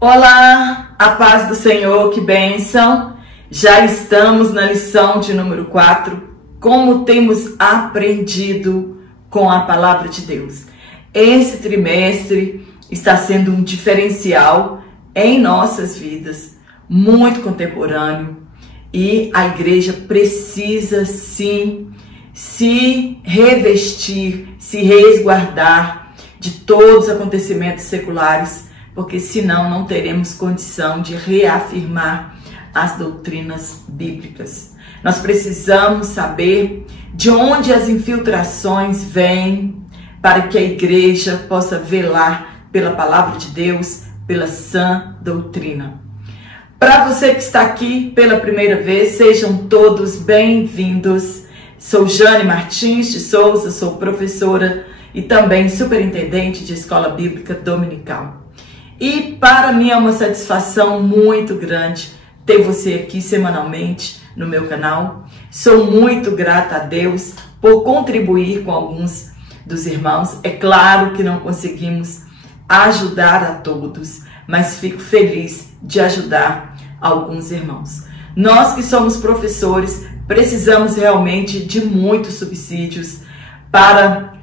Olá, a paz do Senhor, que bênção! Já estamos na lição de número 4, como temos aprendido com a palavra de Deus. Esse trimestre está sendo um diferencial em nossas vidas, muito contemporâneo, e a igreja precisa sim se revestir, se resguardar de todos os acontecimentos seculares, porque senão não teremos condição de reafirmar as doutrinas bíblicas. Nós precisamos saber de onde as infiltrações vêm para que a igreja possa velar pela palavra de Deus, pela sã doutrina. Para você que está aqui pela primeira vez, sejam todos bem-vindos. Sou Jane Martins de Souza, sou professora e também superintendente de escola bíblica dominical. E para mim é uma satisfação muito grande ter você aqui semanalmente no meu canal. Sou muito grata a Deus por contribuir com alguns dos irmãos. É claro que não conseguimos ajudar a todos, mas fico feliz de ajudar alguns irmãos. Nós que somos professores precisamos realmente de muitos subsídios para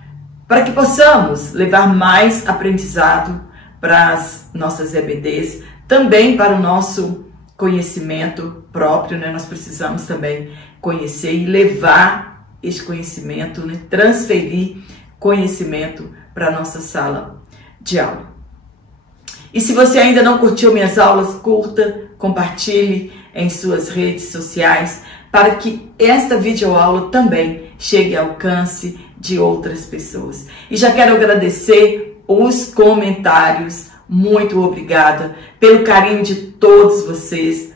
que possamos levar mais aprendizado para as nossas EBDs, também para o nosso conhecimento próprio, né? Nós precisamos também conhecer e levar este conhecimento, né? Transferir conhecimento para a nossa sala de aula. E se você ainda não curtiu minhas aulas, curta, compartilhe em suas redes sociais para que esta videoaula também chegue ao alcance de outras pessoas. E já quero agradecer os comentários, muito obrigada pelo carinho de todos vocês,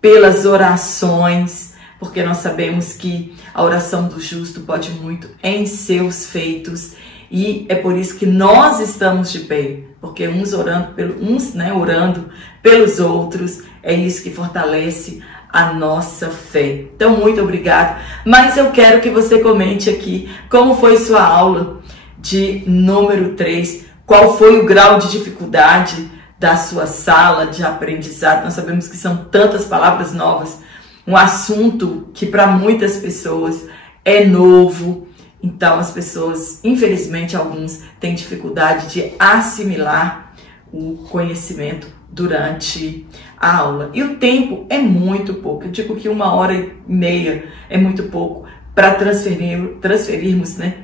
pelas orações, porque nós sabemos que a oração do justo pode muito em seus feitos, e é por isso que nós estamos de pé, porque orando pelos outros, é isso que fortalece a nossa fé. Então, muito obrigada. Mas eu quero que você comente aqui como foi sua aula de número 3, qual foi o grau de dificuldade da sua sala de aprendizado. Nós sabemos que são tantas palavras novas, um assunto que para muitas pessoas é novo. Então as pessoas, infelizmente alguns, têm dificuldade de assimilar o conhecimento durante a aula. E o tempo é muito pouco. Eu digo que 1h30 é muito pouco para transferirmos, né,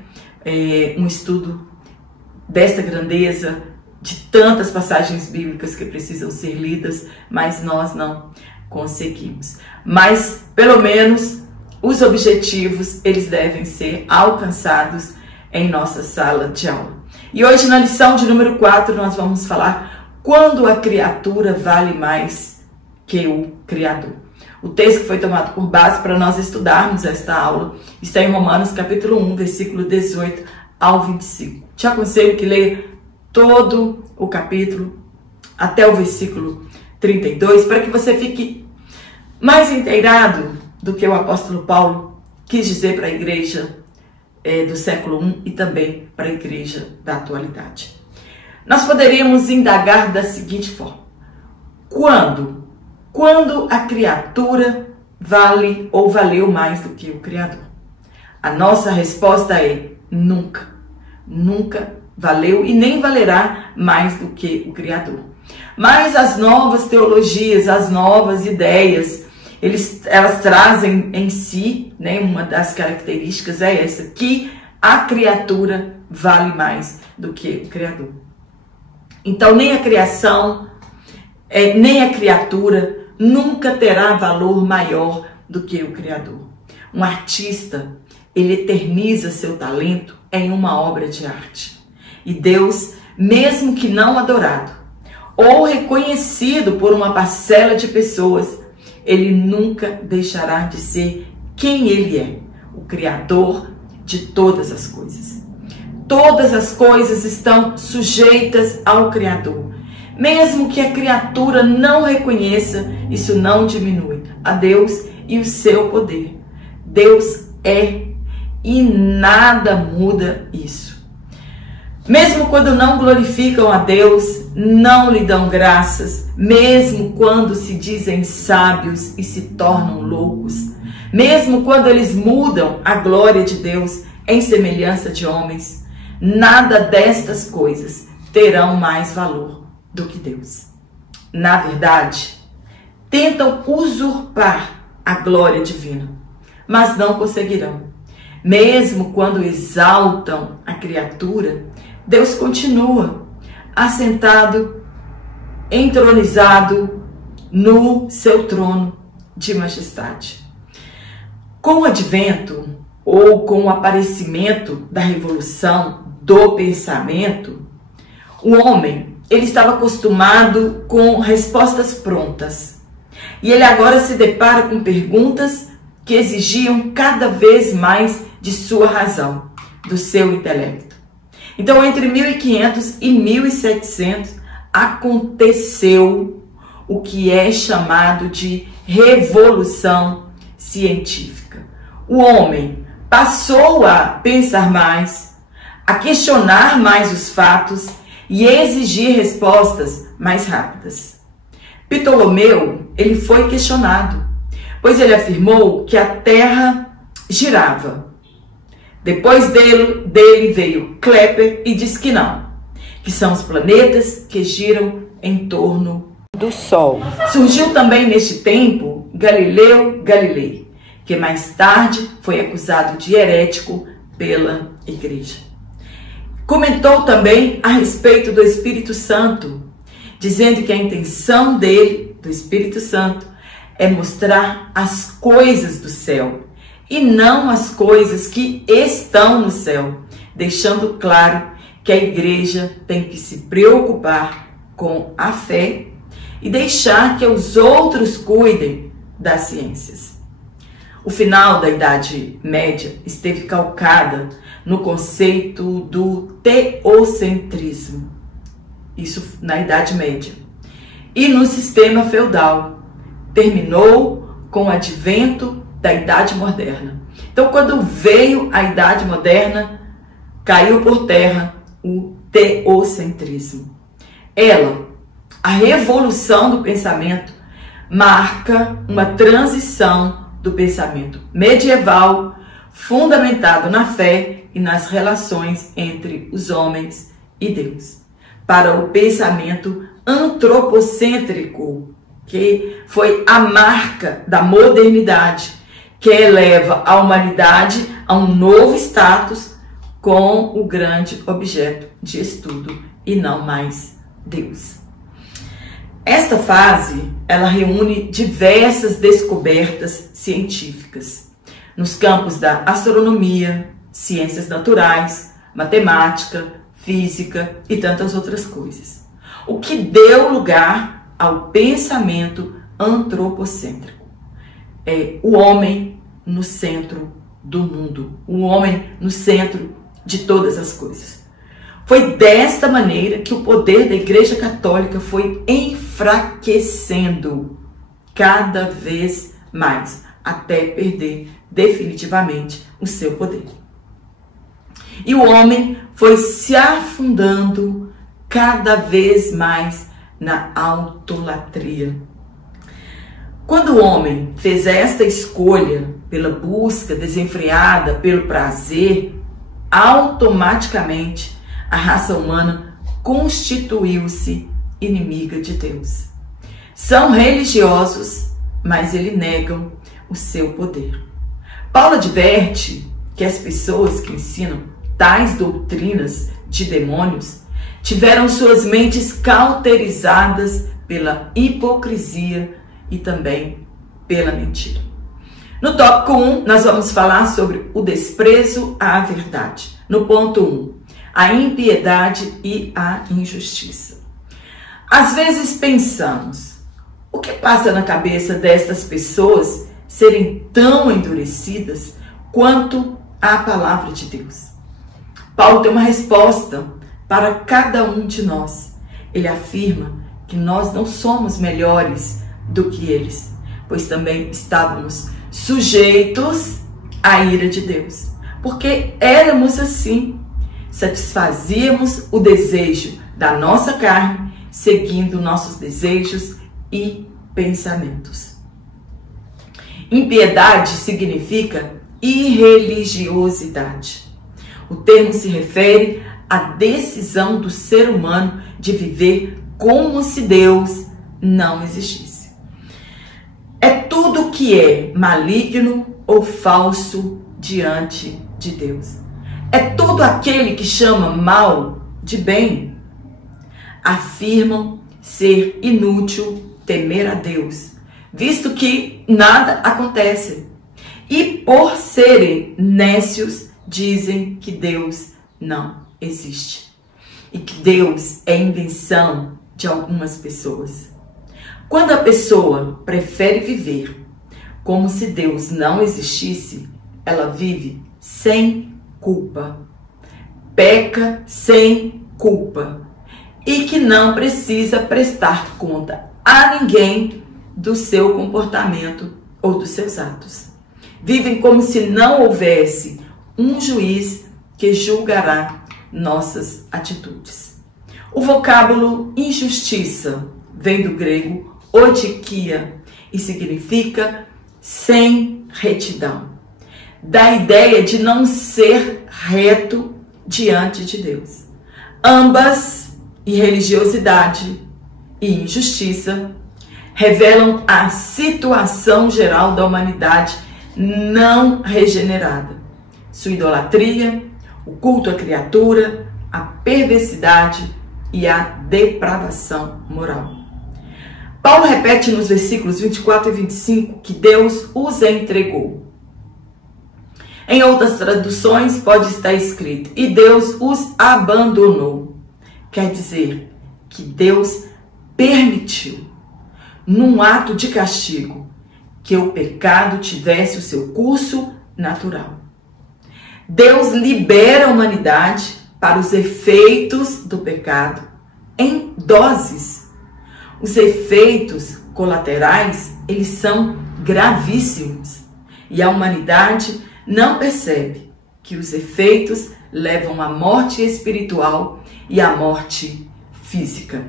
um estudo desta grandeza, de tantas passagens bíblicas que precisam ser lidas, mas nós não conseguimos. Mas, pelo menos, os objetivos, eles devem ser alcançados em nossa sala de aula. E hoje, na lição de número 4, nós vamos falar quando a criatura vale mais que o Criador. O texto que foi tomado por base para nós estudarmos esta aula está em Romanos capítulo 1, versículo 18 ao 25. Te aconselho que leia todo o capítulo até o versículo 32 para que você fique mais inteirado do que o apóstolo Paulo quis dizer para a igreja do século I e também para a igreja da atualidade. Nós poderíamos indagar da seguinte forma: quando a criatura vale ou valeu mais do que o Criador? A nossa resposta é nunca. Nunca valeu e nem valerá mais do que o Criador. Mas as novas teologias, as novas ideias, elas trazem em si, né, uma das características é essa, que a criatura vale mais do que o Criador. Então nem a criação, nem a criatura nunca terá valor maior do que o Criador. Um artista, ele eterniza seu talento em uma obra de arte. E Deus, mesmo que não adorado ou reconhecido por uma parcela de pessoas, ele nunca deixará de ser quem ele é, o Criador de todas as coisas. Todas as coisas estão sujeitas ao Criador. Mesmo que a criatura não reconheça, isso não diminui a Deus e o seu poder. Deus é e nada muda isso. Mesmo quando não glorificam a Deus, não lhe dão graças, mesmo quando se dizem sábios e se tornam loucos, mesmo quando eles mudam a glória de Deus em semelhança de homens, nada destas coisas terão mais valor do que Deus. Na verdade, tentam usurpar a glória divina, mas não conseguirão. Mesmo quando exaltam a criatura, Deus continua assentado, entronizado no seu trono de majestade. Com o advento ou com o aparecimento da revolução do pensamento, o homem ele estava acostumado com respostas prontas. E ele agora se depara com perguntas que exigiam cada vez mais de sua razão, do seu intelecto. Então, entre 1500 e 1700, aconteceu o que é chamado de revolução científica. O homem passou a pensar mais, a questionar mais os fatos e exigir respostas mais rápidas. Ptolomeu, ele foi questionado, pois ele afirmou que a Terra girava. Depois dele veio Kepler e disse que não, que são os planetas que giram em torno do Sol. Surgiu também neste tempo Galileu Galilei, que mais tarde foi acusado de herético pela Igreja. Comentou também a respeito do Espírito Santo, dizendo que a intenção dele, do Espírito Santo, é mostrar as coisas do céu e não as coisas que estão no céu, deixando claro que a igreja tem que se preocupar com a fé e deixar que os outros cuidem das ciências. O final da Idade Média esteve calcada no conceito do teocentrismo, isso na Idade Média, e no sistema feudal. Terminou com o advento da Idade Moderna. Então, quando veio a Idade Moderna, caiu por terra o teocentrismo. Ela, a revolução do pensamento, marca uma transição do pensamento medieval, fundamentado na fé e nas relações entre os homens e Deus, para o pensamento antropocêntrico, que foi a marca da modernidade, que eleva a humanidade a um novo status com o grande objeto de estudo e não mais Deus. Esta fase, ela reúne diversas descobertas científicas nos campos da astronomia, ciências naturais, matemática, física e tantas outras coisas, o que deu lugar ao pensamento antropocêntrico. É o homem no centro do mundo, o homem no centro de todas as coisas. Foi desta maneira que o poder da Igreja Católica foi enfraquecendo cada vez mais, até perder definitivamente o seu poder. E o homem foi se afundando cada vez mais na autolatria. Quando o homem fez esta escolha pela busca desenfreada pelo prazer, automaticamente a raça humana constituiu-se inimiga de Deus. São religiosos, mas eles negam o seu poder. Paulo adverte que as pessoas que ensinam tais doutrinas de demônios tiveram suas mentes cauterizadas pela hipocrisia e também pela mentira. No tópico 1, nós vamos falar sobre o desprezo à verdade. No ponto 1, a impiedade e a injustiça. Às vezes pensamos, o que passa na cabeça destas pessoas serem tão endurecidas quanto a palavra de Deus? Paulo tem uma resposta para cada um de nós. Ele afirma que nós não somos melhores do que eles, pois também estávamos sujeitos à ira de Deus, porque éramos assim, satisfazíamos o desejo da nossa carne, seguindo nossos desejos e pensamentos. Impiedade significa irreligiosidade. O termo se refere à decisão do ser humano de viver como se Deus não existisse. É tudo que é maligno ou falso diante de Deus. É todo aquele que chama mal de bem. Afirmam ser inútil temer a Deus, visto que nada acontece. E por serem nécios, dizem que Deus não existe. E que Deus é invenção de algumas pessoas. Quando a pessoa prefere viver como se Deus não existisse, ela vive sem culpa, peca sem culpa e que não precisa prestar conta a ninguém do seu comportamento ou dos seus atos. Vivem como se não houvesse um juiz que julgará nossas atitudes. O vocábulo injustiça vem do grego odikia e significa sem retidão. Dá a ideia de não ser reto diante de Deus. Ambas, irreligiosidade e injustiça, revelam a situação geral da humanidade não regenerada. Sua idolatria, o culto à criatura, a perversidade e a depravação moral. Paulo repete nos versículos 24 e 25 que Deus os entregou. Em outras traduções pode estar escrito, e Deus os abandonou. Quer dizer que Deus permitiu, num ato de castigo, que o pecado tivesse o seu curso natural. Deus libera a humanidade para os efeitos do pecado em doses. Os efeitos colaterais, eles são gravíssimos e a humanidade não percebe que os efeitos levam à morte espiritual e à morte física.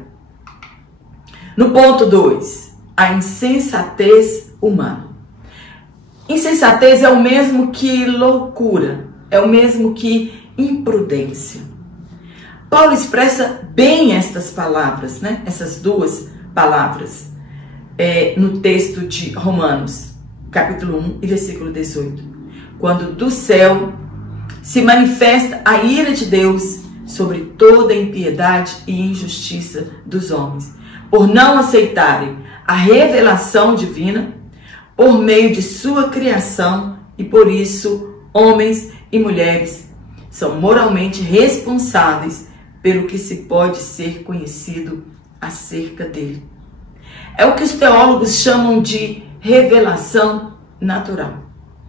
No ponto 2, a insensatez humana. Insensatez é o mesmo que loucura, é o mesmo que imprudência. Paulo expressa bem estas palavras, né? Essas duas palavras, no texto de Romanos, capítulo 1 e versículo 18. Quando do céu se manifesta a ira de Deus sobre toda a impiedade e injustiça dos homens, por não aceitarem a revelação divina por meio de sua criação, e por isso homens e mulheres são moralmente responsáveis pelo que se pode ser conhecido acerca dele. É o que os teólogos chamam de revelação natural,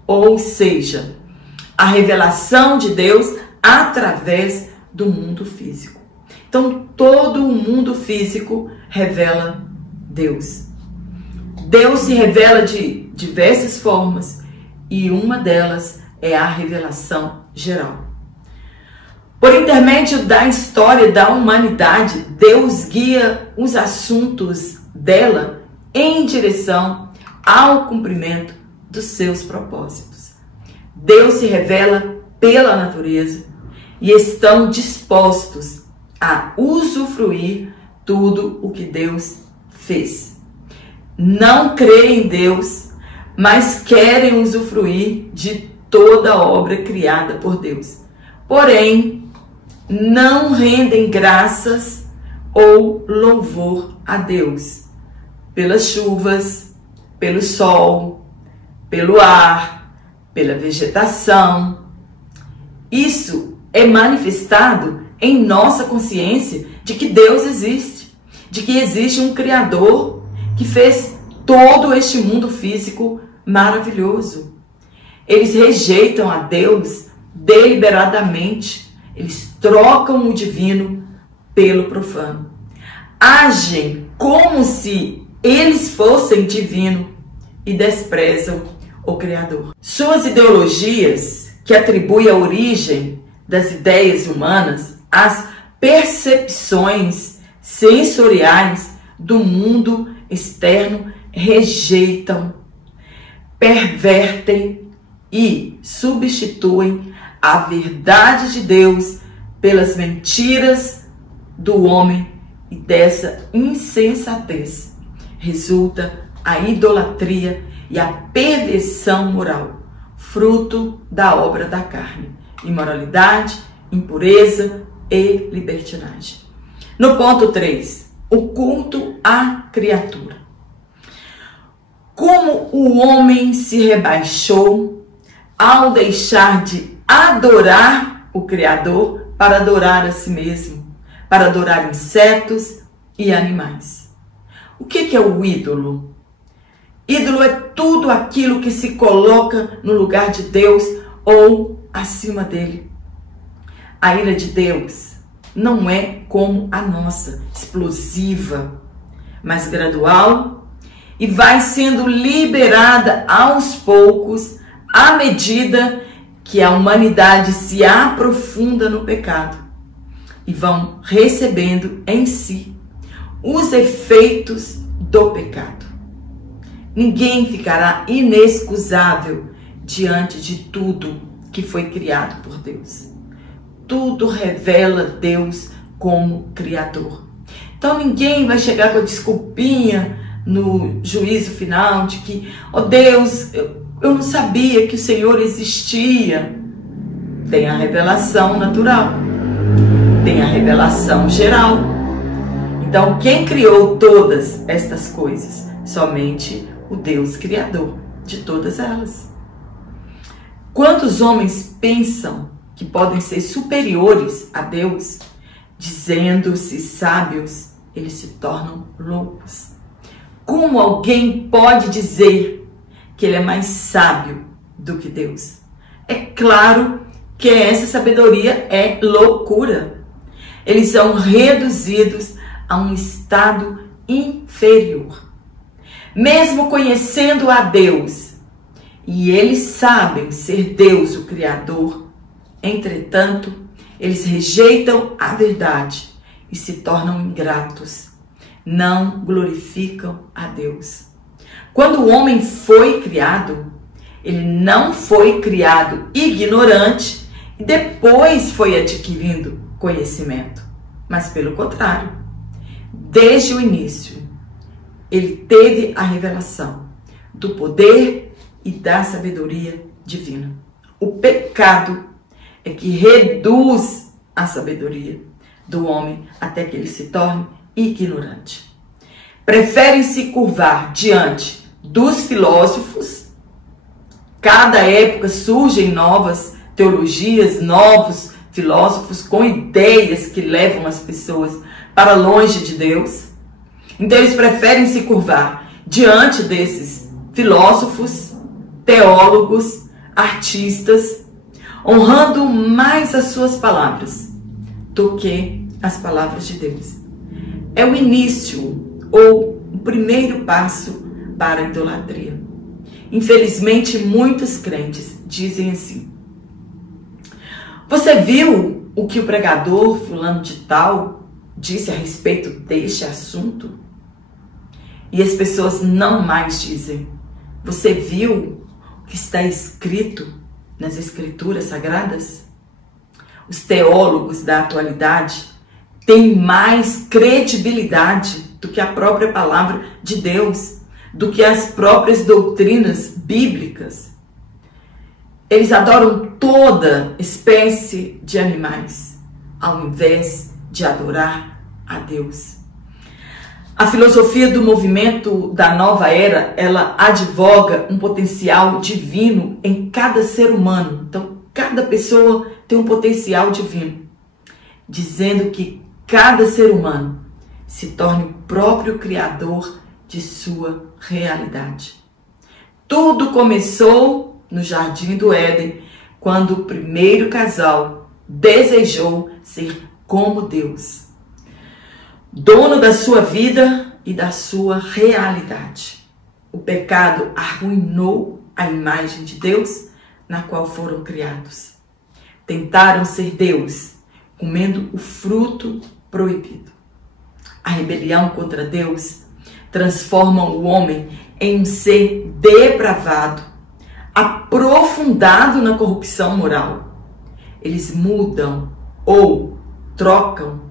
ou seja, a revelação de Deus através do mundo físico. Então, todo o mundo físico revela Deus. Deus se revela de diversas formas e uma delas é a revelação geral. Por intermédio da história da humanidade, Deus guia os assuntos dela em direção ao cumprimento dos seus propósitos. Deus se revela pela natureza e estão dispostos a usufruir tudo o que Deus fez. Não creem em Deus, mas querem usufruir de toda a obra criada por Deus. Porém, não rendem graças ou louvor a Deus pelas chuvas, pelo sol, pelo ar, pela vegetação. Isso é manifestado em nossa consciência de que Deus existe, de que existe um Criador que fez todo este mundo físico maravilhoso. Eles rejeitam a Deus deliberadamente, eles trocam o divino pelo profano. Agem como se eles fossem divino e desprezam o Criador. Suas ideologias, que atribuem a origem das ideias humanas às percepções sensoriais do mundo externo rejeitam, pervertem e substituem a verdade de Deus pelas mentiras do homem, e dessa insensatez resulta a idolatria e a perversão moral, fruto da obra da carne, imoralidade, impureza e libertinagem. No ponto 3, o culto à criatura. Como o homem se rebaixou ao deixar de adorar o Criador para adorar a si mesmo, para adorar insetos e animais. O que é o ídolo? Ídolo é tudo aquilo que se coloca no lugar de Deus ou acima dele. A ira de Deus não é como a nossa, explosiva, mas gradual, e vai sendo liberada aos poucos à medida que a humanidade se aprofunda no pecado e vão recebendo em si os efeitos do pecado. Ninguém ficará inexcusável diante de tudo que foi criado por Deus. Tudo revela Deus como Criador. Então ninguém vai chegar com a desculpinha no juízo final de que, ó Deus, eu não sabia que o Senhor existia. Tem a revelação natural, tem a revelação geral. Então quem criou todas estas coisas? Somente o Deus Criador de todas elas. Quantos homens pensam que podem ser superiores a Deus, dizendo-se sábios, eles se tornam loucos. Como alguém pode dizer que ele é mais sábio do que Deus? É claro que essa sabedoria é loucura. Eles são reduzidos a um estado inferior. Mesmo conhecendo a Deus, e eles sabem ser Deus o Criador, entretanto, eles rejeitam a verdade e se tornam ingratos. Não glorificam a Deus. Quando o homem foi criado, ele não foi criado ignorante e depois foi adquirindo conhecimento. Mas pelo contrário, desde o início, ele teve a revelação do poder e da sabedoria divina. O pecado é que reduz a sabedoria do homem até que ele se torne ignorante. Preferem se curvar diante dos filósofos. Cada época surgem novas teologias, novos filósofos com ideias que levam as pessoas para longe de Deus. Então eles preferem se curvar diante desses filósofos, teólogos, artistas, honrando mais as suas palavras do que as palavras de Deus. É o início ou o primeiro passo para a idolatria. Infelizmente, muitos crentes dizem assim: você viu o que o pregador fulano de tal disse a respeito deste assunto? E as pessoas não mais dizem: você viu o que está escrito nas escrituras sagradas? Os teólogos da atualidade têm mais credibilidade do que a própria palavra de Deus, do que as próprias doutrinas bíblicas. Eles adoram toda espécie de animais, ao invés de adorar a Deus. A filosofia do movimento da nova era, ela advoga um potencial divino em cada ser humano. Então, cada pessoa tem um potencial divino, dizendo que cada ser humano se torne o próprio criador de sua realidade. Tudo começou no Jardim do Éden, quando o primeiro casal desejou ser como Deus, dono da sua vida e da sua realidade. O pecado arruinou a imagem de Deus na qual foram criados. Tentaram ser Deus, comendo o fruto proibido. a rebelião contra Deus, transformam o homem em um ser depravado, aprofundado na corrupção moral. Eles mudam ou trocam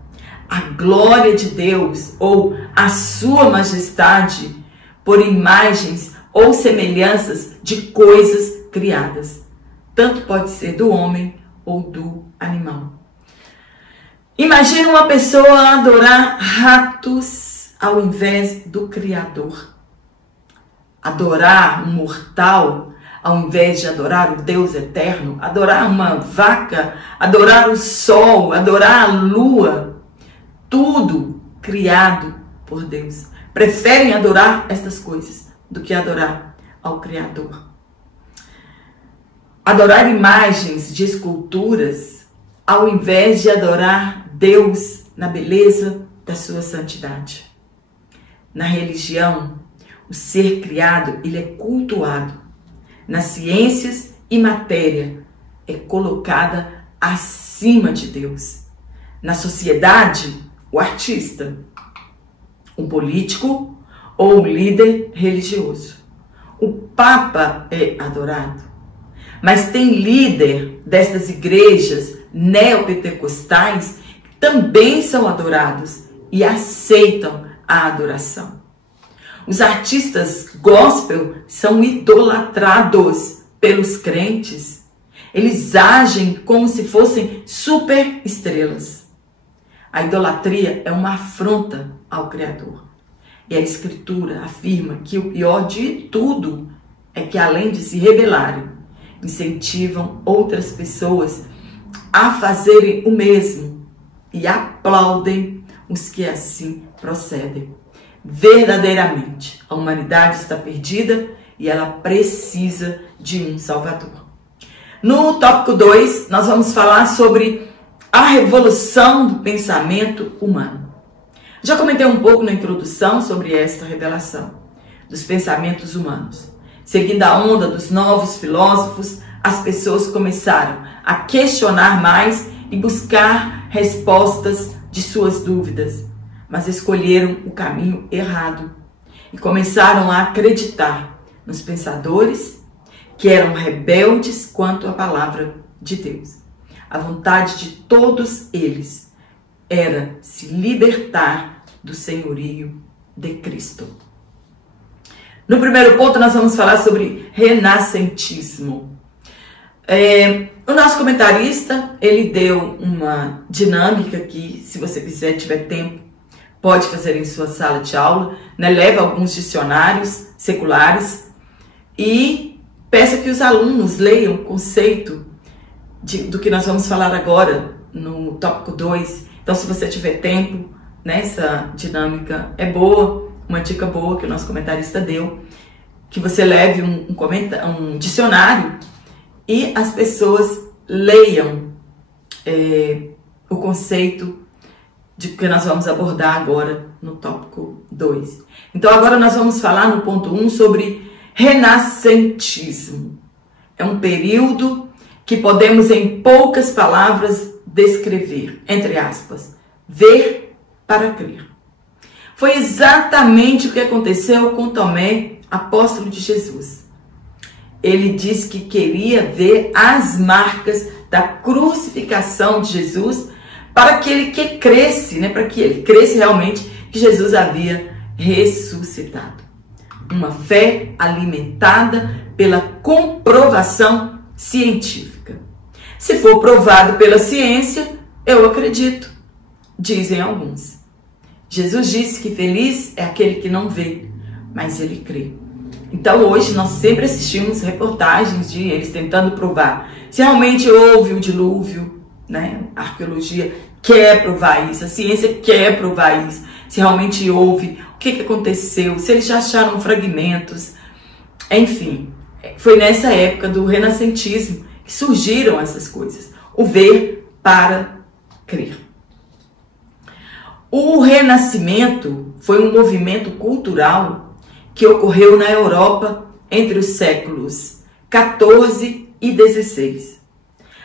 a glória de Deus ou a sua majestade por imagens ou semelhanças de coisas criadas. Tanto pode ser do homem ou do animal. Imagina uma pessoa adorar ratos ao invés do Criador. Adorar um mortal ao invés de adorar o Deus eterno. Adorar uma vaca, adorar o sol, adorar a lua. Tudo criado por Deus. Preferem adorar estas coisas do que adorar ao Criador. Adorar imagens de esculturas ao invés de adorar Deus na beleza da sua santidade. Na religião, o ser criado, ele é cultuado. Nas ciências e matéria, é colocada acima de Deus. Na sociedade, o artista, um político ou um líder religioso. O Papa é adorado. Mas tem líder destas igrejas neopentecostais que também são adorados e aceitam a adoração. Os artistas gospel são idolatrados pelos crentes. Eles agem como se fossem super estrelas. A idolatria é uma afronta ao Criador. E a Escritura afirma que o pior de tudo é que, além de se rebelarem, incentivam outras pessoas a fazerem o mesmo e aplaudem os que assim procedem. Verdadeiramente, a humanidade está perdida e ela precisa de um Salvador. No tópico 2, nós vamos falar sobre a revolução do pensamento humano. Já comentei um pouco na introdução sobre esta revelação dos pensamentos humanos. Seguindo a onda dos novos filósofos, as pessoas começaram a questionar mais e buscar respostas de suas dúvidas, mas escolheram o caminho errado e começaram a acreditar nos pensadores que eram rebeldes quanto à palavra de Deus. A vontade de todos eles era se libertar do senhorio de Cristo. No primeiro ponto, nós vamos falar sobre renascentismo. O nosso comentarista, ele deu uma dinâmica que, se você quiser, tiver tempo, pode fazer em sua sala de aula, né? Leva alguns dicionários seculares e peça que os alunos leiam o conceito do que nós vamos falar agora no tópico 2. Então, se você tiver tempo, nessa dinâmica é boa, uma dica boa que o nosso comentarista deu, que você leve um dicionário e as pessoas leiam o conceito de que nós vamos abordar agora no tópico 2. Então, agora nós vamos falar no ponto 1 sobre renascentismo. É um período que podemos, em poucas palavras, descrever, entre aspas, ver para crer. Foi exatamente o que aconteceu com Tomé, apóstolo de Jesus. Ele disse que queria ver as marcas da crucificação de Jesus para que ele cresce, né? Para que ele cresce realmente que Jesus havia ressuscitado. Uma fé alimentada pela comprovação científica. Se for provado pela ciência, eu acredito, dizem alguns. Jesus disse que feliz é aquele que não vê, mas ele crê. Então hoje nós sempre assistimos reportagens de eles tentando provar se realmente houve o dilúvio, né? A arqueologia quer provar isso, a ciência quer provar isso, se realmente houve, o que aconteceu, se eles já acharam fragmentos, enfim. Foi nessa época do renascentismo que surgiram essas coisas, o ver para crer. O Renascimento foi um movimento cultural que ocorreu na Europa entre os séculos XIV e XVI.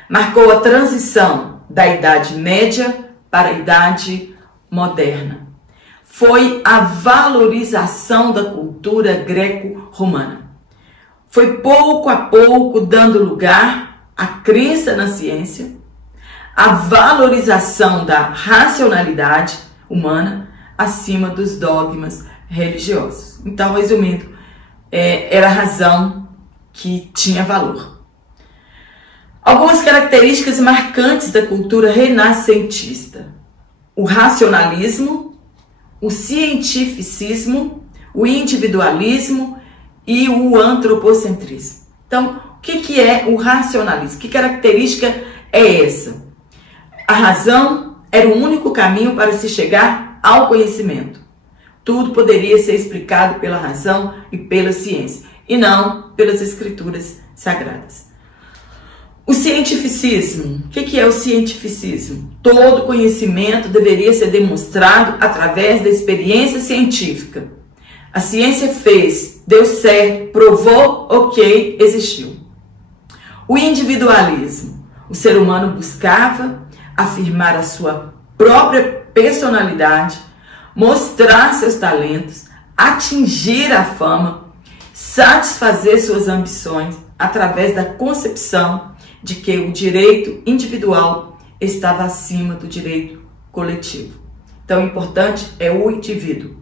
Marcou a transição da Idade Média para a Idade Moderna. foi a valorização da cultura greco-romana. Foi pouco a pouco dando lugar à crença na ciência, a valorização da racionalidade humana acima dos dogmas religiosos. Então, resumindo, era a razão que tinha valor. Algumas características marcantes da cultura renascentista: o racionalismo, o cientificismo, o individualismo e o antropocentrismo. Então, o que é o racionalismo? Que característica é essa? A razão era o único caminho para se chegar ao conhecimento. Tudo poderia ser explicado pela razão e pela ciência, e não pelas escrituras sagradas. O cientificismo. O que é o cientificismo? Todo conhecimento deveria ser demonstrado através da experiência científica. A ciência fez, deu certo, provou, ok, existiu. O individualismo. O ser humano buscava afirmar a sua própria personalidade, mostrar seus talentos, atingir a fama, satisfazer suas ambições através da concepção de que o direito individual estava acima do direito coletivo. Então, o importante é o indivíduo,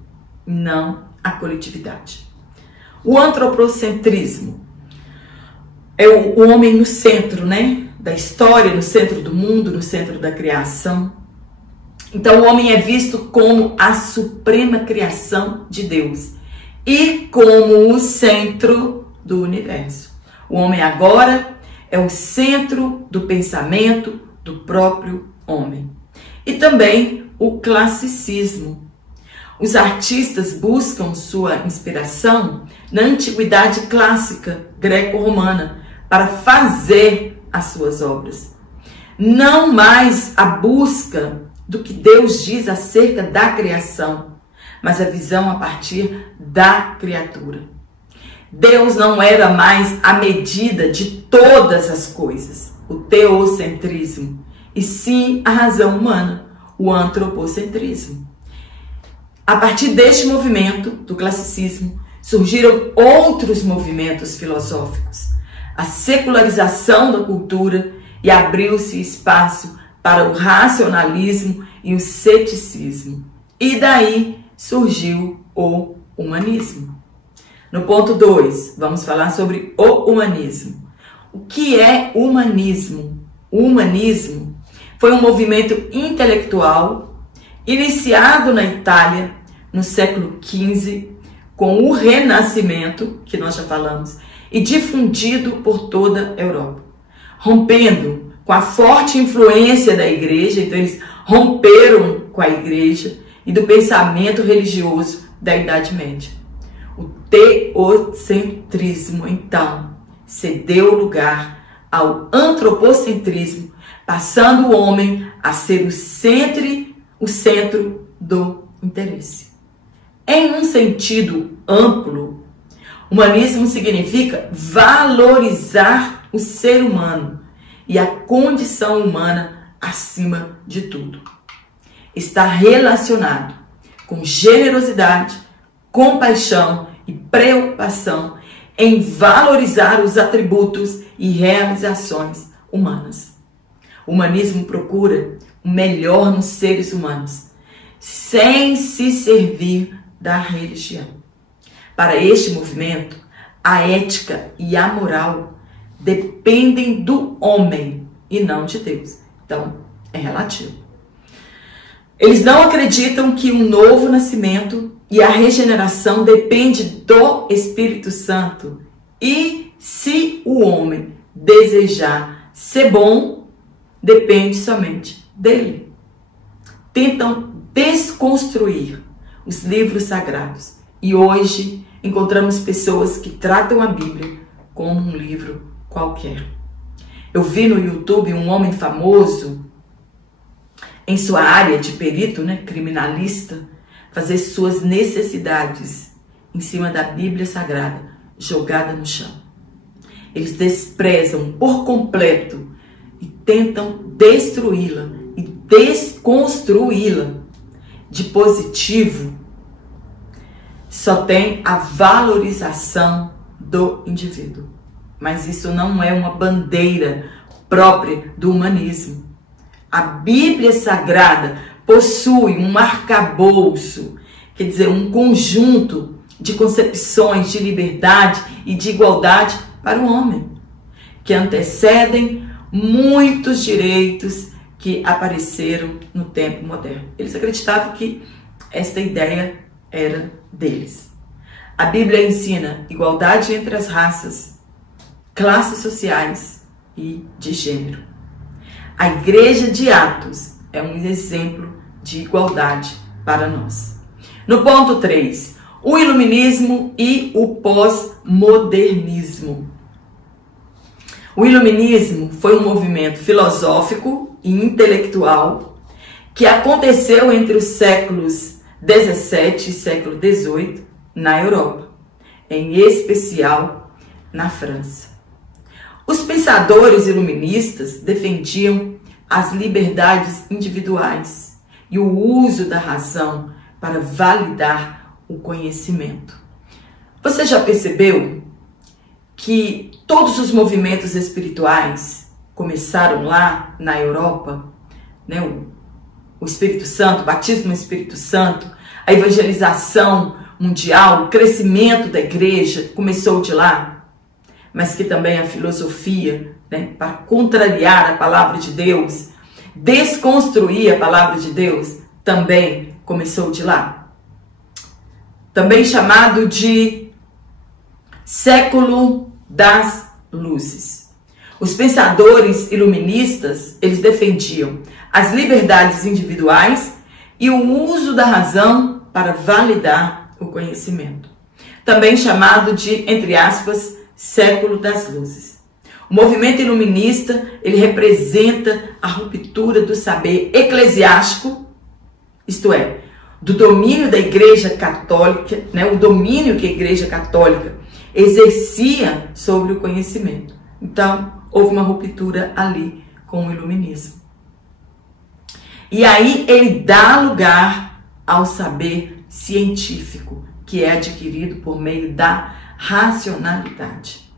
não a coletividade. O antropocentrismo é o homem no centro, da história, no centro do mundo, no centro da criação. Então, o homem é visto como a suprema criação de Deus e como o centro do universo. O homem agora é o centro do pensamento do próprio homem. E também o classicismo. Os artistas buscam sua inspiração na antiguidade clássica greco-romana para fazer as suas obras. Não mais a busca do que Deus diz acerca da criação, mas a visão a partir da criatura. Deus não era mais a medida de todas as coisas, o teocentrismo, e sim a razão humana, o antropocentrismo. A partir deste movimento do classicismo, surgiram outros movimentos filosóficos, a secularização da cultura, e abriu-se espaço para o racionalismo e o ceticismo. E daí surgiu o humanismo. No ponto 2, vamos falar sobre o humanismo. O que é humanismo? O humanismo foi um movimento intelectual iniciado na Itália no século XV, com o Renascimento, que nós já falamos, e difundido por toda a Europa, rompendo com a forte influência da igreja. Então eles romperam com a igreja e do pensamento religioso da Idade Média. O teocentrismo, então, cedeu lugar ao antropocentrismo, passando o homem a ser o centro do interesse. Em um sentido amplo, humanismo significa valorizar o ser humano e a condição humana acima de tudo. Está relacionado com generosidade, compaixão e preocupação em valorizar os atributos e realizações humanas. O humanismo procura o melhor nos seres humanos, sem se servir da religião. Para este movimento, a ética e a moral dependem do homem e não de Deus. Então, é relativo. Eles não acreditam que um novo nascimento e a regeneração depende do Espírito Santo. E se o homem desejar ser bom, depende somente dele. Tentam desconstruir os livros sagrados. E hoje encontramos pessoas que tratam a Bíblia como um livro qualquer. Eu vi no YouTube um homem famoso em sua área de perito, criminalista, fazer suas necessidades em cima da Bíblia Sagrada, jogada no chão. Eles desprezam por completo e tentam destruí-la e desconstruí-la. De positivo, só tem a valorização do indivíduo. Mas isso não é uma bandeira própria do humanismo. A Bíblia Sagrada possui um arcabouço, quer dizer, um conjunto de concepções de liberdade e de igualdade para o homem, que antecedem muitos direitos que apareceram no tempo moderno. Eles acreditavam que esta ideia era deles. A Bíblia ensina igualdade entre as raças, classes sociais e de gênero. A Igreja de Atos é um exemplo de igualdade para nós. No ponto 3, o iluminismo e o pós-modernismo. O iluminismo foi um movimento filosófico e intelectual que aconteceu entre os séculos 17 e século 18 na Europa, em especial na França. Os pensadores iluministas defendiam as liberdades individuais e o uso da razão para validar o conhecimento. Você já percebeu que todos os movimentos espirituais começaram lá na Europa, né? O Espírito Santo, o batismo no Espírito Santo, a evangelização mundial, o crescimento da igreja começou de lá, mas que também a filosofia, né, para contrariar a palavra de Deus, desconstruir a palavra de Deus, também começou de lá. Também chamado de século das luzes. Os pensadores iluministas, eles defendiam as liberdades individuais e o uso da razão para validar o conhecimento. Também chamado de, entre aspas, século das luzes. O movimento iluminista, ele representa a ruptura do saber eclesiástico, isto é, do domínio da Igreja Católica, né, o domínio que a Igreja Católica exercia sobre o conhecimento. Então, houve uma ruptura ali com o iluminismo. E aí ele dá lugar ao saber científico, que é adquirido por meio da racionalidade.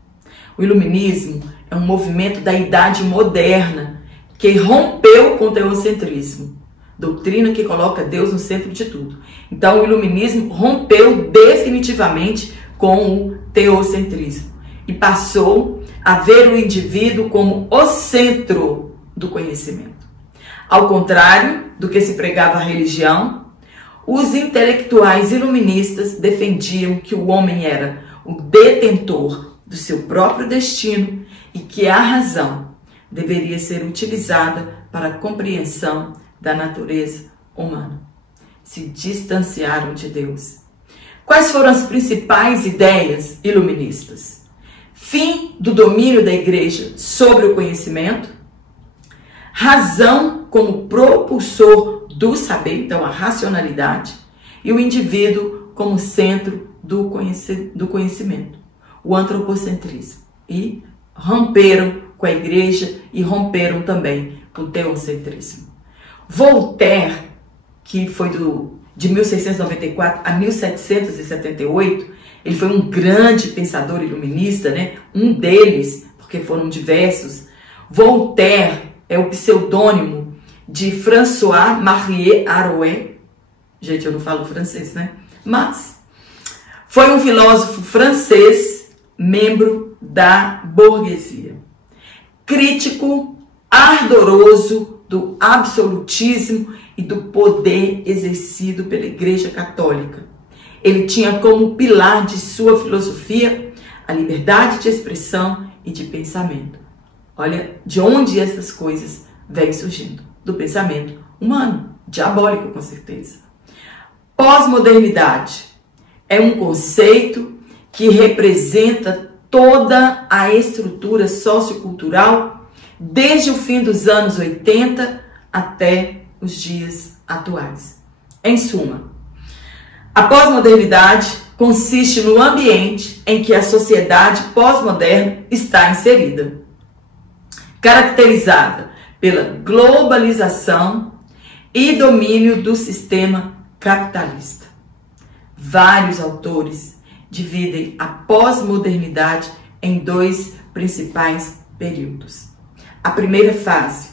O iluminismo é um movimento da Idade Moderna que rompeu com o teocentrismo, doutrina que coloca Deus no centro de tudo. Então o iluminismo rompeu definitivamente com o teocentrismo e passou a ver o indivíduo como o centro do conhecimento. Ao contrário do que se pregava a religião, os intelectuais iluministas defendiam que o homem era o detentor do seu próprio destino e que a razão deveria ser utilizada para a compreensão da natureza humana. Se distanciaram de Deus. Quais foram as principais ideias iluministas? Fim do domínio da igreja sobre o conhecimento, razão como propulsor do saber, então a racionalidade, e o indivíduo como centro do conhecimento, o antropocentrismo. E romperam com a igreja e romperam também com o teocentrismo. Voltaire, que foi de 1694 a 1778, ele foi um grande pensador iluminista, né? Um deles, porque foram diversos. Voltaire é o pseudônimo de François-Marie Arouet. Gente, eu não falo francês, né? Mas foi um filósofo francês, membro da burguesia. Crítico, ardoroso do absolutismo e do poder exercido pela Igreja Católica. Ele tinha como pilar de sua filosofia a liberdade de expressão e de pensamento. Olha de onde essas coisas vêm surgindo. Do pensamento humano, diabólico com certeza. Pós-modernidade é um conceito que representa toda a estrutura sociocultural desde o fim dos anos 80 até os dias atuais. Em suma, a pós-modernidade consiste no ambiente em que a sociedade pós-moderna está inserida, caracterizada pela globalização e domínio do sistema capitalista. vários autores dividem a pós-modernidade em dois principais períodos. A primeira fase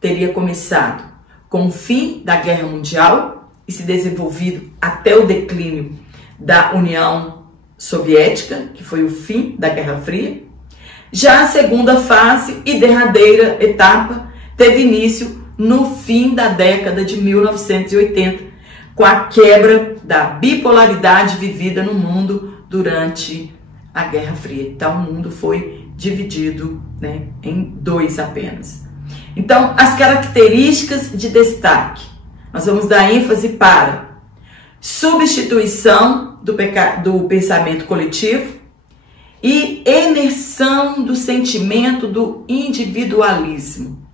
teria começado com o fim da Guerra Mundial e se desenvolvido até o declínio da União Soviética, que foi o fim da Guerra Fria. Já a segunda fase e derradeira etapa teve início no fim da década de 1980, com a quebra da bipolaridade vivida no mundo durante a Guerra Fria. Então, o mundo foi dividido, né, em dois apenas. Então, as características de destaque. Nós vamos dar ênfase para substituição do pensamento coletivo e emersão do sentimento do individualismo,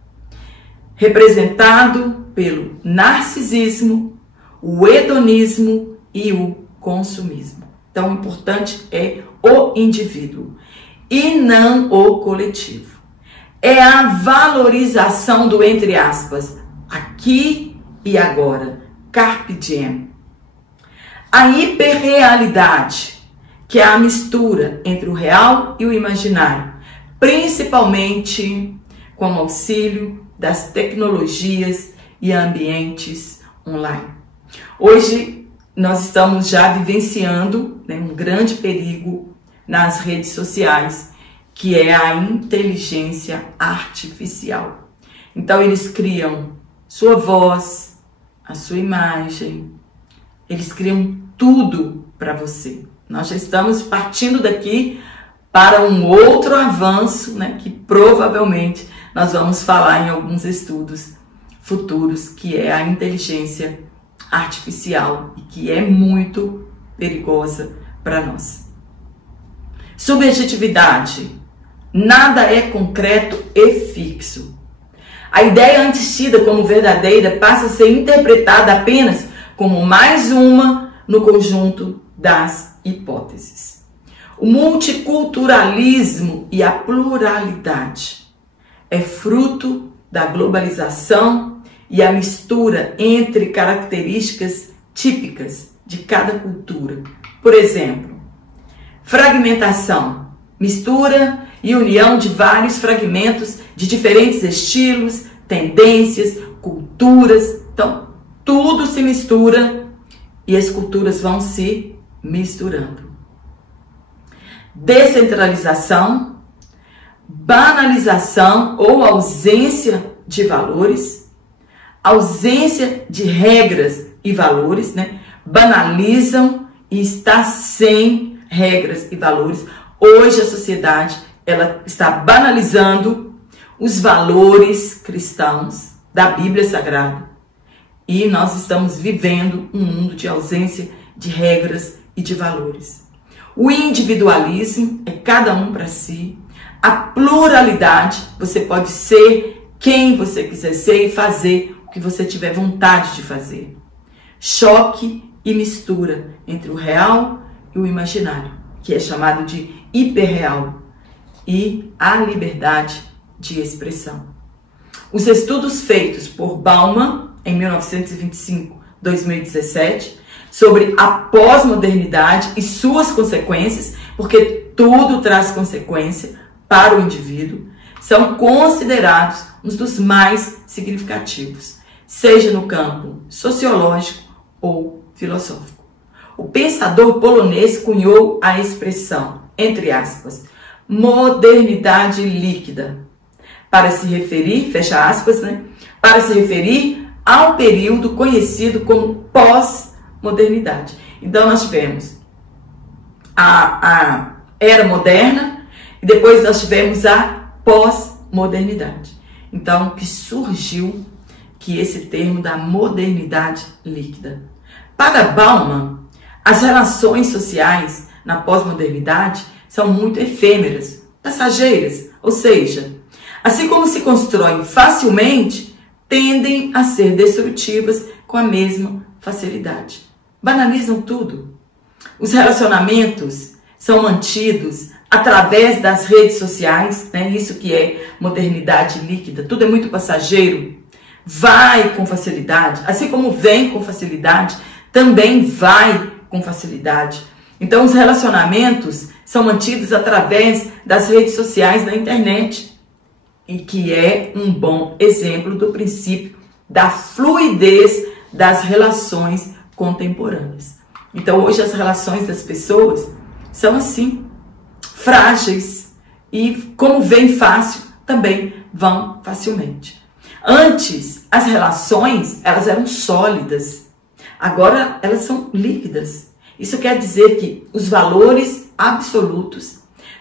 representado pelo narcisismo, o hedonismo e o consumismo. Então, o importante é o indivíduo e não o coletivo. É a valorização do, entre aspas, aqui e agora, carpe diem. A hiperrealidade, que é a mistura entre o real e o imaginário, principalmente com o auxílio das tecnologias e ambientes online. Hoje, nós estamos já vivenciando, né, um grande perigo nas redes sociais, que é a inteligência artificial. Então, eles criam sua voz, a sua imagem, eles criam tudo para você. Nós já estamos partindo daqui para um outro avanço, né, que provavelmente nós vamos falar em alguns estudos futuros, que é a inteligência artificial e que é muito perigosa para nós. Subjetividade. Nada é concreto e fixo. A ideia antes tida como verdadeira passa a ser interpretada apenas como mais uma no conjunto das hipóteses. O multiculturalismo e a pluralidade é fruto da globalização e a mistura entre características típicas de cada cultura. Por exemplo, fragmentação, mistura e união de vários fragmentos de diferentes estilos, tendências, culturas. Então, tudo se mistura e as culturas vão se misturando. Descentralização, banalização ou ausência de valores, ausência de regras e valores, né? Banalizam e está sem regras e valores. Hoje a sociedade ela está banalizando os valores cristãos da Bíblia Sagrada e nós estamos vivendo um mundo de ausência de regras e de valores. O individualismo é cada um para si. A pluralidade, você pode ser quem você quiser ser e fazer o que você tiver vontade de fazer. Choque e mistura entre o real e o imaginário, que é chamado de hiperreal, e a liberdade de expressão. Os estudos feitos por Bauman em 1925-2017 sobre a pós-modernidade e suas consequências, porque tudo traz consequência para o indivíduo, são considerados um dos mais significativos, seja no campo sociológico ou filosófico. O pensador polonês cunhou a expressão, entre aspas, modernidade líquida, para se referir, fecha aspas, né, para se referir ao período conhecido como pós-modernidade. Então, nós tivemos a era moderna e depois nós tivemos a pós-modernidade. Então, que surgiu que esse termo da modernidade líquida. Para Bauman, as relações sociais na pós-modernidade são muito efêmeras, passageiras, ou seja, assim como se constroem facilmente, tendem a ser destrutivas com a mesma facilidade. Banalizam tudo. Os relacionamentos são mantidos através das redes sociais, né? Isso que é modernidade líquida. Tudo é muito passageiro, vai com facilidade, assim como vem com facilidade, também vai com facilidade. Então, os relacionamentos são mantidos através das redes sociais, da internet, e que é um bom exemplo do princípio da fluidez das relações contemporâneas. Então, hoje as relações das pessoas são assim, frágeis, e como vem fácil, também vão facilmente. Antes, as relações, elas eram sólidas, agora elas são líquidas. Isso quer dizer que os valores absolutos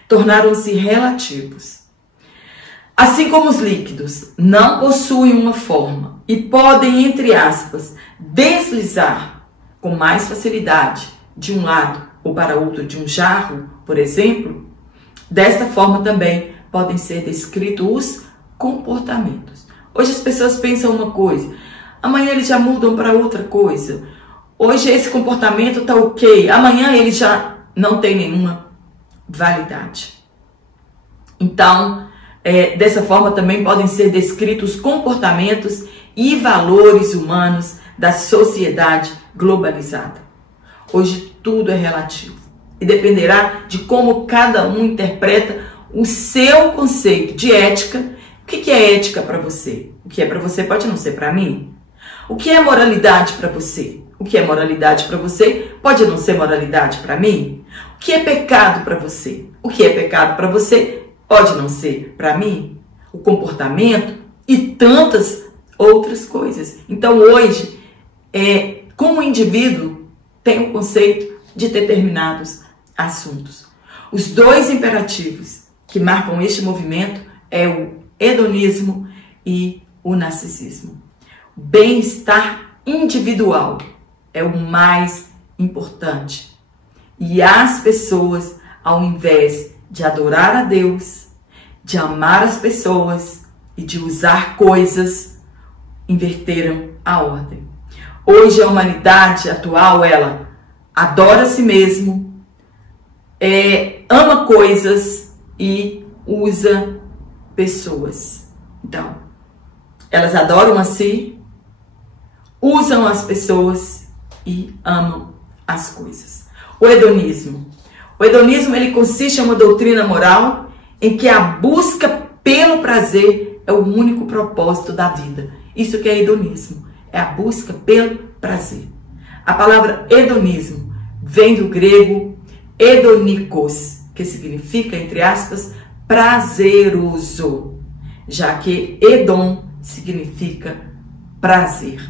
tornaram-se relativos. Assim como os líquidos não possuem uma forma e podem, entre aspas, deslizar com mais facilidade de um lado ou para outro de um jarro, por exemplo, desta forma também podem ser descritos os comportamentos. Hoje as pessoas pensam uma coisa, amanhã eles já mudam para outra coisa. Hoje esse comportamento está ok, amanhã ele já não tem nenhuma validade. Então, dessa forma também podem ser descritos os comportamentos e valores humanos da sociedade globalizada. Hoje tudo é relativo e dependerá de como cada um interpreta o seu conceito de ética. O que é ética para você? O que é para você pode não ser para mim. O que é moralidade para você? O que é moralidade para você pode não ser moralidade para mim. O que é pecado para você? O que é pecado para você pode não ser para mim. O comportamento e tantas outras coisas. Então hoje, como indivíduo, tem o conceito de determinados assuntos. Os dois imperativos que marcam este movimento é o hedonismo e o narcisismo. O bem-estar individual é o mais importante. E as pessoas, ao invés de adorar a Deus, de amar as pessoas e de usar coisas, inverteram a ordem. Hoje a humanidade atual, ela adora a si mesmo, ama coisas e usa pessoas. Então, elas adoram a si, usam as pessoas e amam as coisas. O hedonismo. O hedonismo, ele consiste em uma doutrina moral em que a busca pelo prazer é o único propósito da vida. Isso que é hedonismo, é a busca pelo prazer. A palavra hedonismo vem do grego hedonikos, que significa, entre aspas, prazeroso, já que hedon significa prazer.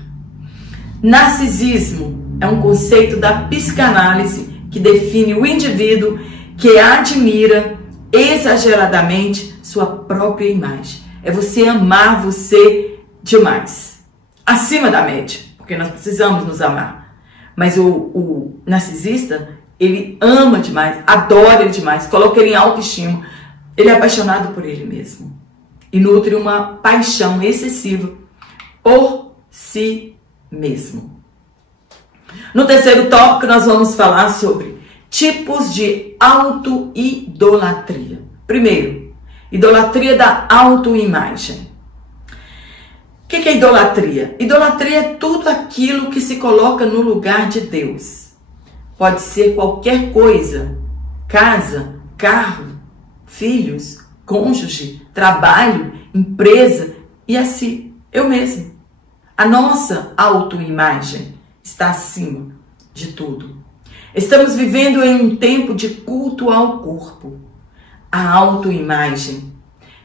Narcisismo é um conceito da psicanálise que define o indivíduo que admira exageradamente sua própria imagem. É você amar você demais, acima da média, porque nós precisamos nos amar. Mas o narcisista, ele ama demais, adora ele demais, coloca ele em autoestima. Ele é apaixonado por ele mesmo e nutre uma paixão excessiva por si mesmo. No terceiro tópico, nós vamos falar sobre tipos de auto-idolatria. Primeiro, idolatria da autoimagem. O que é idolatria? Idolatria é tudo aquilo que se coloca no lugar de Deus. Pode ser qualquer coisa: casa, carro, filhos, cônjuge, trabalho, empresa e assim, eu mesmo. A nossa autoimagem está acima de tudo. Estamos vivendo em um tempo de culto ao corpo. A autoimagem.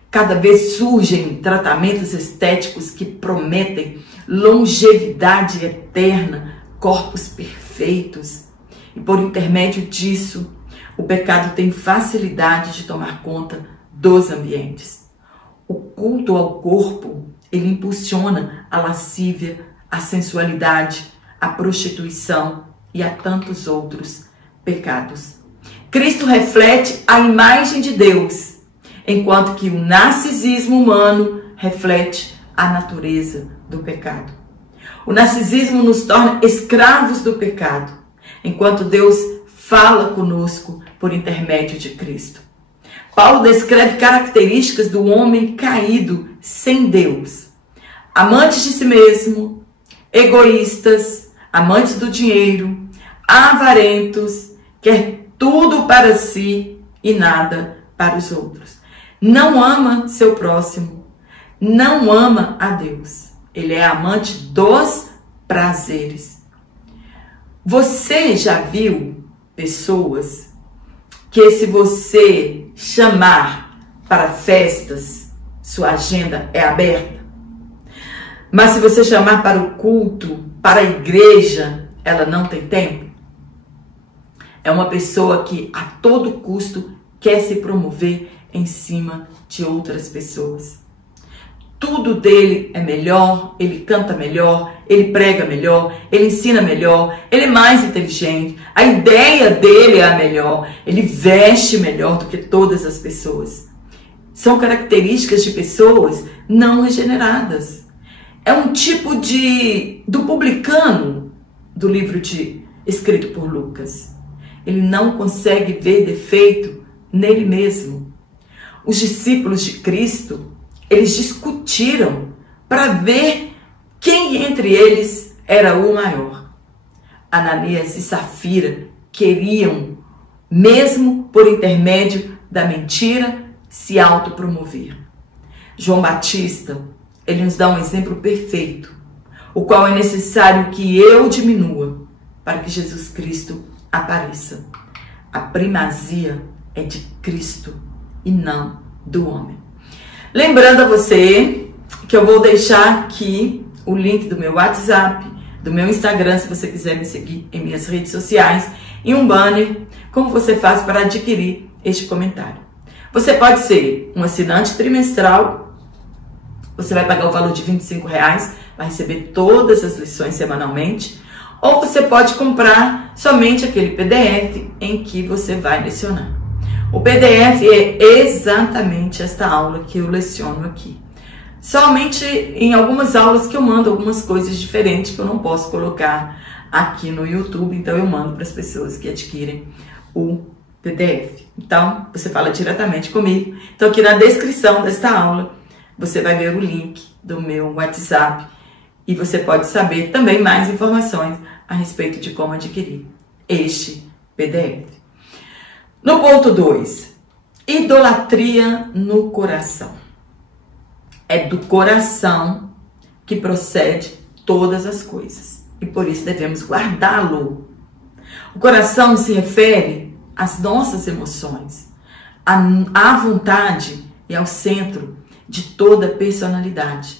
Cada vez surgem tratamentos estéticos que prometem longevidade eterna, corpos perfeitos. E por intermédio disso, o pecado tem facilidade de tomar conta dos ambientes. O culto ao corpo, ele impulsiona a lascívia, a sensualidade, a prostituição e a tantos outros pecados. Cristo reflete a imagem de Deus, enquanto que o narcisismo humano reflete a natureza do pecado. O narcisismo nos torna escravos do pecado, enquanto Deus fala conosco por intermédio de Cristo. Paulo descreve características do homem caído sem Deus: amantes de si mesmo, egoístas, amantes do dinheiro, avarentos, quer tudo para si e nada para os outros. Não ama seu próximo, não ama a Deus. Ele é amante dos prazeres. Você já viu pessoas que, se você chamar para festas, sua agenda é aberta? Mas se você chamar para o culto, para a igreja, ela não tem tempo? É uma pessoa que a todo custo quer se promover em cima de outras pessoas. Tudo dele é melhor, ele canta melhor, ele prega melhor, ele ensina melhor, ele é mais inteligente, a ideia dele é a melhor, ele veste melhor do que todas as pessoas. São características de pessoas não regeneradas. É um tipo do publicano do livro escrito por Lucas. Ele não consegue ver defeito nele mesmo. Os discípulos de Cristo, eles discutiram para ver quem entre eles era o maior. Ananias e Safira queriam, mesmo por intermédio da mentira, se autopromover. João Batista, ele nos dá um exemplo perfeito, o qual é necessário que eu diminua para que Jesus Cristo apareça. A primazia é de Cristo e não do homem. Lembrando a você que eu vou deixar aqui o link do meu WhatsApp, do meu Instagram, se você quiser me seguir em minhas redes sociais, e um banner, como você faz para adquirir este comentário. Você pode ser um assinante trimestral, você vai pagar o valor de R$25, vai receber todas as lições semanalmente, ou você pode comprar somente aquele PDF em que você vai lecionar. O PDF é exatamente esta aula que eu leciono aqui. Somente em algumas aulas que eu mando algumas coisas diferentes que eu não posso colocar aqui no YouTube, então eu mando para as pessoas que adquirem o PDF. Então, você fala diretamente comigo. Então, aqui na descrição desta aula, você vai ver o link do meu WhatsApp e você pode saber também mais informações a respeito de como adquirir este PDF. No ponto 2, idolatria no coração. É do coração que procede todas as coisas e por isso devemos guardá-lo. O coração se refere às nossas emoções, à vontade e ao centro de toda a personalidade.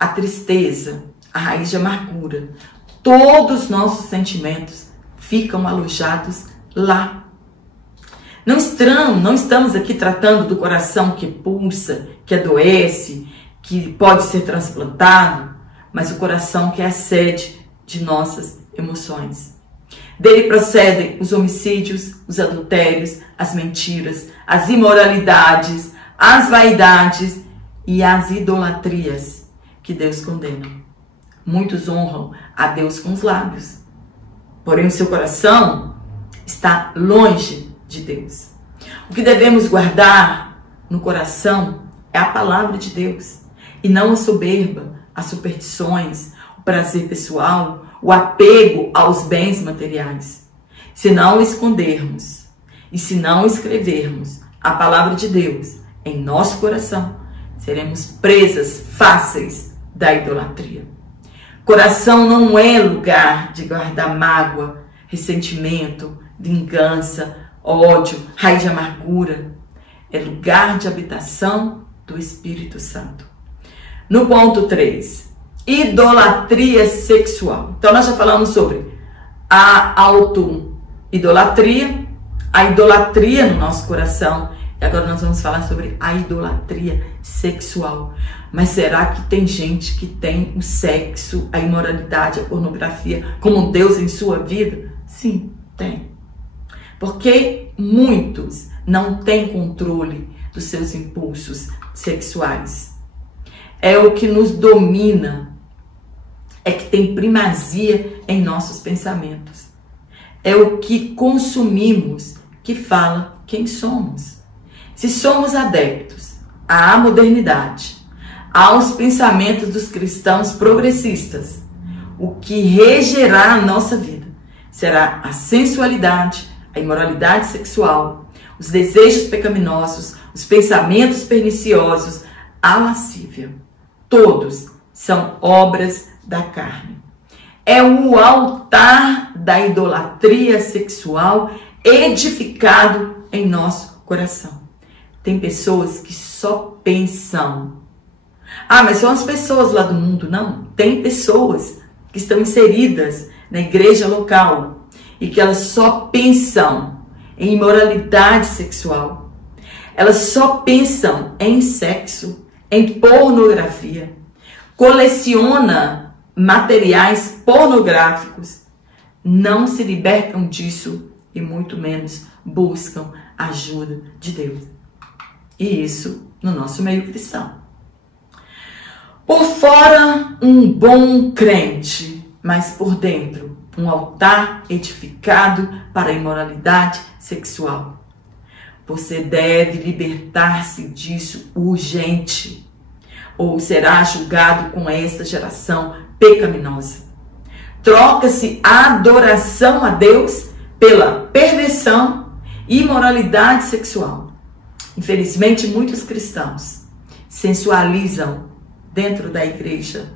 A tristeza, a raiz de amargura, todos os nossos sentimentos ficam alojados lá. Não estamos aqui tratando do coração que pulsa, que adoece, que pode ser transplantado, mas o coração que é a sede de nossas emoções. Dele procedem os homicídios, os adultérios, as mentiras, as imoralidades, as vaidades e as idolatrias que Deus condena. Muitos honram a Deus com os lábios, porém o seu coração está longe de Deus. O que devemos guardar no coração é a palavra de Deus, e não a soberba, as superstições, o prazer pessoal, o apego aos bens materiais. Se não escondermos e se não escrevermos a palavra de Deus em nosso coração, seremos presas fáceis da idolatria. Coração não é lugar de guardar mágoa, ressentimento, vingança, ódio, raiz de amargura. É lugar de habitação do Espírito Santo. No ponto 3, idolatria sexual. Então nós já falamos sobre a auto-idolatria, a idolatria no nosso coração, e agora nós vamos falar sobre a idolatria sexual. Mas será que tem gente que tem o sexo, a imoralidade, a pornografia como Deus em sua vida? Sim, tem. Porque muitos não têm controle dos seus impulsos sexuais. É o que nos domina, é que tem primazia em nossos pensamentos. É o que consumimos que fala quem somos. Se somos adeptos à modernidade, aos pensamentos dos cristãos progressistas, o que regerá a nossa vida será a sensualidade, a imoralidade sexual, os desejos pecaminosos, os pensamentos perniciosos, a lascívia. Todos são obras da carne. É o altar da idolatria sexual edificado em nosso coração. Tem pessoas que só pensam. Ah, mas são as pessoas lá do mundo. Não, tem pessoas que estão inseridas na igreja local e que elas só pensam em imoralidade sexual. Elas só pensam em sexo, em pornografia. Coleciona materiais pornográficos. Não se libertam disso e muito menos buscam a ajuda de Deus. E isso no nosso meio cristão. Por fora, um bom crente, mas por dentro, um altar edificado para a imoralidade sexual. Você deve libertar-se disso urgente, ou será julgado com esta geração pecaminosa. Troca-se a adoração a Deus pela perversão e imoralidade sexual. Infelizmente, muitos cristãos sensualizam dentro da igreja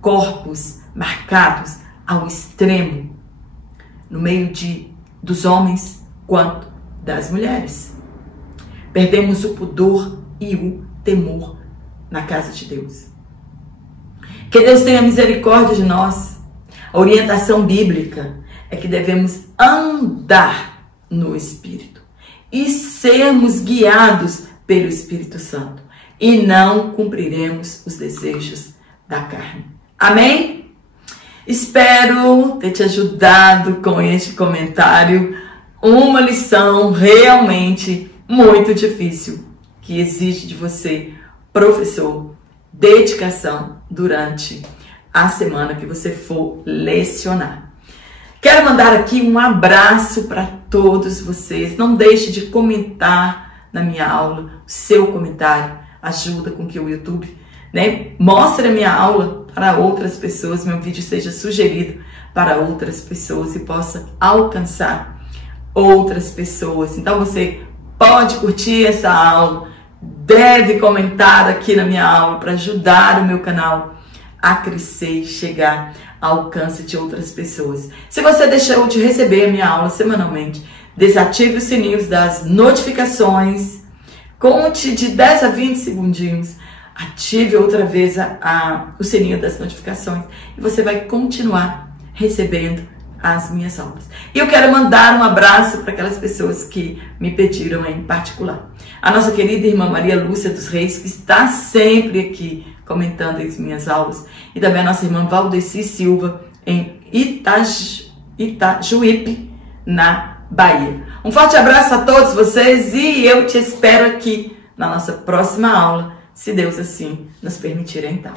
corpos marcados ao extremo, no meio dos homens quanto das mulheres. Perdemos o pudor e o temor na casa de Deus. Que Deus tenha misericórdia de nós. A orientação bíblica é que devemos andar no Espírito e sermos guiados pelo Espírito Santo e não cumpriremos os desejos da carne. Amém? Espero ter te ajudado com este comentário. Uma lição realmente muito difícil que exige de você, professor, dedicação durante a semana que você for lecionar. Quero mandar aqui um abraço para todos vocês. Não deixe de comentar na minha aula. O seu comentário ajuda com que o YouTube, mostre a minha aula para outras pessoas, meu vídeo seja sugerido para outras pessoas e possa alcançar outras pessoas. Então você pode curtir essa aula, deve comentar aqui na minha aula para ajudar o meu canal a crescer e chegar ao alcance de outras pessoas. Se você deixou de receber a minha aula semanalmente, desative os sininhos das notificações, conte de 10 a 20 segundinhos, ative outra vez o sininho das notificações e você vai continuar recebendo as minhas aulas. E eu quero mandar um abraço para aquelas pessoas que me pediram em particular. A nossa querida irmã Maria Lúcia dos Reis, que está sempre aqui comentando as minhas aulas, e também a nossa irmã Valdeci Silva, em Itajuípe, na Bahia. Um forte abraço a todos vocês e eu te espero aqui na nossa próxima aula, se Deus assim nos permitir então.